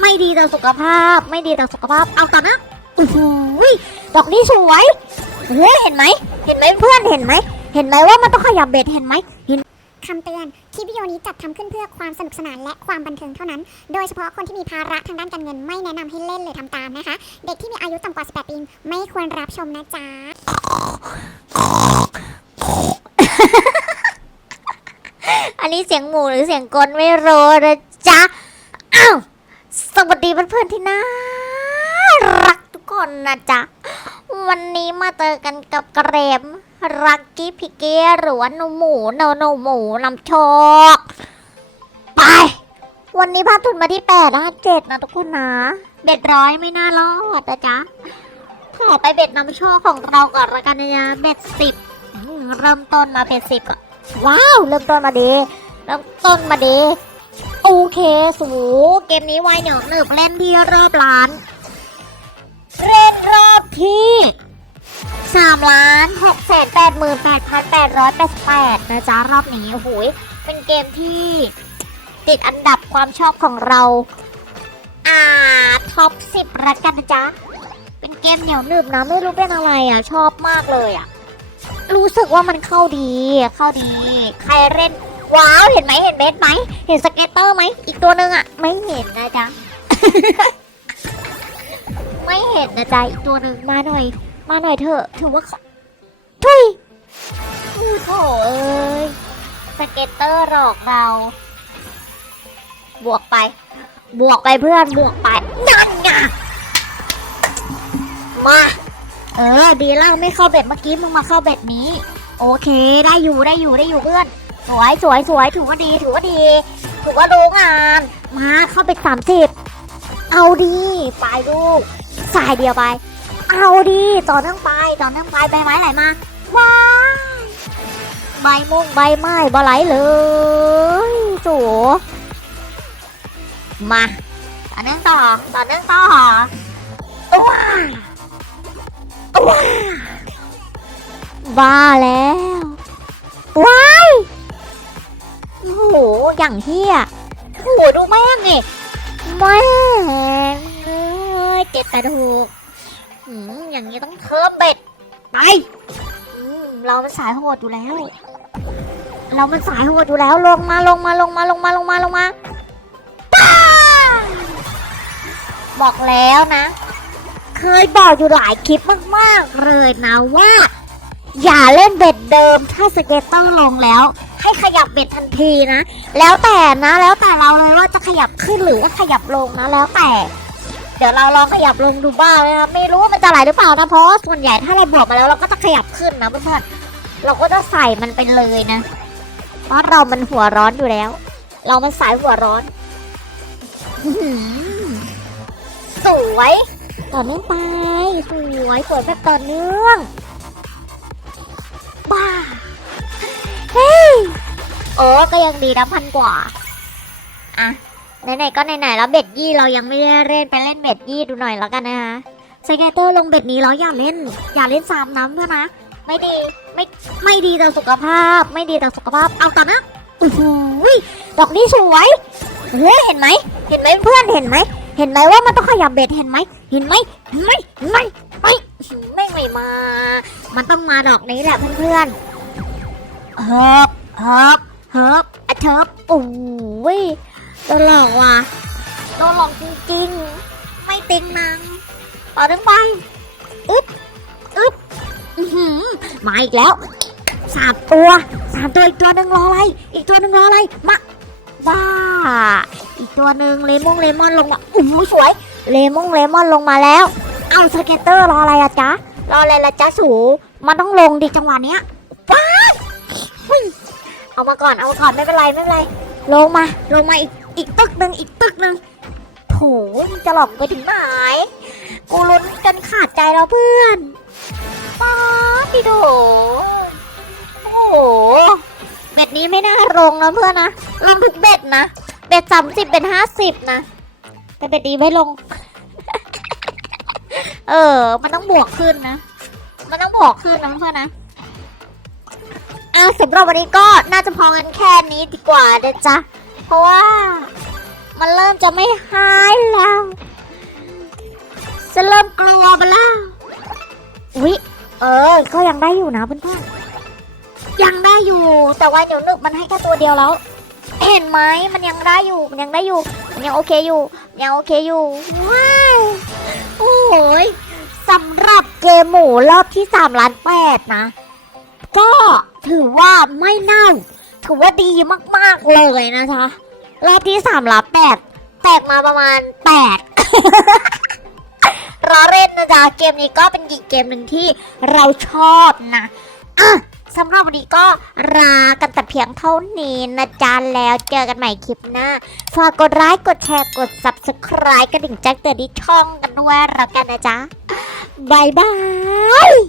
ไม่ดีต่อสุขภาพ ไม่ดีต่อสุขภาพ เอาต่อนะอื้อหือดอกนี้สวยเฮ้ยเห็นไหม เห็นไหมเพื่อน เห็นไหม เห็นไหมว่ามันต้องขยับเบ็ด เห็นไหมคำเตือน คลิปวิดีโอนี้จัดทำขึ้นเพื่อความสนุกสนานและความบันเทิงเท่านั้น โดยเฉพาะคนที่มีภาระทางด้านการเงินไม่แนะนำให้เล่นหรือทำตามนะคะ เด็กที่มีอายุต่ำกว่า 18 ปีไม่ควรรับชมนะจ๊ะ อันนี้เสียงหมูหรือเสียงกลไม่รู้นะจ๊ะอ้าวส วัสดีเพื่อนๆที่น่ารักทุกคนนะจ๊ะ วันนี้มาเจอกันกับเกรมรักกี้พิเกหรือว่าหนูหมูเนหนูหมูนำโชคไป วันนี้พาทุนมาที่แปดนะเจ็ดนะทุกคนนะ เบ็ดร้อยไม่น่ารอดนะจ๊ะ ขอไปเบ็ดนำโชคของเราก่อนละกันนะจ๊ะเบ็ดสิบเริ่มต้นมาเบ็ดสิบก่อนว้าว เริ่มต้นมาดี เริ่มต้นมาดี โอเคสูเกมนี้ไวเหนียวหนึบเล่นที่รอบล้าน เล่นรอบที่สามล้านหกแสนแปดหมื่นแปดพันแปดร้อยแปดสิบแปดนะจ๊ะรอบนี้โอ้โหยเป็นเกมที่ติดอันดับความชอบของเรา อ่าท็อปสิบละกันนะจ๊ะ เป็นเกมเหนียวหนึบนะไม่รู้เป็นอะไรอะ ชอบมากเลยอะ รู้สึกว่ามันเข้าดีเข้าดี ใครเล่น ว้าว เห็นไหมเห็นเบสไหม เห็นสเก็ตเตอร์ไหม อีกตัวหนึ่งอะ ไม่เห็นนะจ๊ะ ไม่เห็นนะจ๊ะ อีกตัวหนึ่งมาหน่อย มาหน่อยเถอะ ถือว่าขาทุยอู้โถเอ้ย สเก็ตเตอร์หลอกเรา บวกไป บวกไปเพื่อน บวกไป นั่นไง มา เออ ดีแล้วไม่เข้าเบ็ดเมื่อกี้มึงมาเข้าเบ็ดนี้ โอเค ได้อยู่ ได้อยู่ ได้อยู่เพื่อน สวยสวยสวยถือว่าดีถือว่าดี ถือว่ารู้งาน มาเข้าเบ็ดสามสิบเอาดีไปลูกสายเดียวไป เอาดีต่อเนื่องไปต่อเนื่องไปใบไม้ไหลมาว้าใบมุ่งใบไม้บ่ไหลเลยสูมาต่อเนื่องต่อต่อเนื่องต่อว้ายว้ายบ้าแล้วว้า โหอย่างเฮียโอ้โหดูแม่งนี่แม่งเอ้ยเจ็บกระดูกอย่างนี้ต้องเพิ่มเบ็ดไปเรามันสายโหดอยู่แล้ว เรามันสายโหดอยู่แล้วลงมาลงมาลงมาลงมาลงมาลงมาป้าบอกแล้วนะ เคยบอกอยู่หลายคลิปมาก ๆ เลยนะว่า อย่าเล่นเบ็ดเดิมถ้าสเก็ตเตอร์ลงแล้ว ขยับเบ็ดทันทีนะ แล้วแต่นะแล้วแต่เราเลยว่าจะขยับขึ้นหรือขยับลงนะแล้วแต่ เดี๋ยวเราลองขยับลงดูบ้างนะครับไม่รู้มันจะไหลหรือเปล่านะเพราะส่วนใหญ่ถ้าเราบวกมาแล้วเราก็จะขยับขึ้นนะเพื่อนๆเราก็จะใส่มันไปเลยนะเพราะเรามันหัวร้อนอยู่แล้ว เรามันสายหัวร้อนสวยต่อเนื่องไปสวยสวยแบบต่อเนื่องบ้า โอ้ก็ยังดีนะพันกว่า อะ ไหนๆ ก็ไหนๆ แล้วเบ็ดยี่เรายังไม่ได้เล่นไปเล่นเบ็ดยี่ดูหน่อยแล้วกันนะคะสเกตเตอร์ลงเบ็ดนี้แล้วอย่าเล่น อย่าเล่นสามน้ำเพื่อนนะไม่ดี ไม่ ไม่ดีต่อสุขภาพ ไม่ดีต่อสุขภาพ เอาต่อนะโอ้โหยดอกนี้สวย เฮ้ย เห็นไหม เห็นไหมเพื่อน เห็นไหม เห็นไหมว่ามันต้องขยับเบ็ด เห็นไหม เห็นไหมเห็นไหมเห็นไหมไม่ไม่ไม่มา มันต้องมาดอกนี้แหละเพื่อนๆเฮิบเฮิบ เฮิบอะเทิบโอ้ยโดนหลอกว่ะโดนหลอกจริงๆ ไม่ติงนังต่อเนื่องไปอึ๊บอึ๊บอือหือมาอีกแล้วสามตัวสามตัวอีกตัวหนึ่งรออะไร อีกตัวหนึ่งรออะไร มาบ้าอีกตัวหนึ่งเลมอนเลมอนลงมาอู้หูสวย เลมอนเลมอนลงมาแล้ว เอาสเก็ตเตอร์รออะไรอะจ๊ะ รออะไรละจ๊ะสู มันต้องลงดิจังหวะเนี้ยป้าด เอามาก่อนเอามาก่อนไม่เป็นไรไม่เป็นไร ลงมาลงมาอีกอีกตึกหนึ่งอีกตึกหนึ่งโถมึงจะหลอกไปถึงไหนกูลุ้นกันขาดใจแล้วเพื่อนป๊าดดิโดโอ้โหเบ็ดนี้ไม่น่าลงนะเพื่อนนะลงทุกเบ็ดนะเบ็ดสามสิบเป็นห้าสิบนะแต่เบ็ดนี้ไม่ลง เออ มันต้องบวกขึ้นนะ มันต้องบวกขึ้นนะเพื่อนนะ อาสำหรับวันนี้ก็น่าจะพอกันแค่นี้ดีกว่าเด็จ้ะเพราะว่า มันเริ่มจะไม่หายหลจะเริ่มกลัวไปแล้ววิเออ ก็ยังได้อยู่นะเพื่อนๆยังได้อยู่ แต่ว่าเดี๋ยวนึกมันให้แค่ตัวเดียวแล้ว เห็นไหมมันยังได้อยู่ มันยังได้อยู่ มันยังโอเคอยู่ ยังโอเคอยู่ว้าวโอ้โหยสำหรับเกมหมูรอบที่3ล้านแปดนะ ก็ ถือว่าไม่เน่า ถือว่าดีมากๆเลยนะคะรอบที่3ล้านแปดแตกมาประมาณแปดรอเล่นนะจ๊ะเกมนี้ก็เป็นอีกเกมหนึ่งที่เราชอบนะอะสำหรับวันนี้ก็ลากันแต่เพียงเท่านี้นะจ๊ะแล้วเจอกันใหม่คลิปหน้า ฝากกดไลค์กดแชร์กด subscribe กระดิ่งแจ้งเตือนที่ช่องกันด้วยแล้วกันนะจ๊ะบายบาย